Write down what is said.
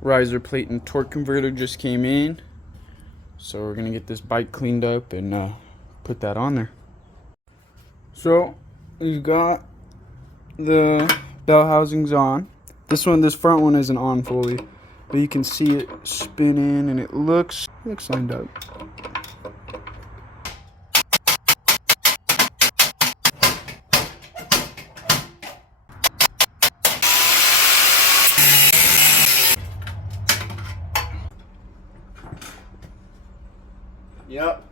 riser plate and torque converter just came in. So we're gonna get this bike cleaned up and put that on there. So we've got the bell housings on. This front one isn't on fully, but you can see it spinning and it looks lined up. Yep.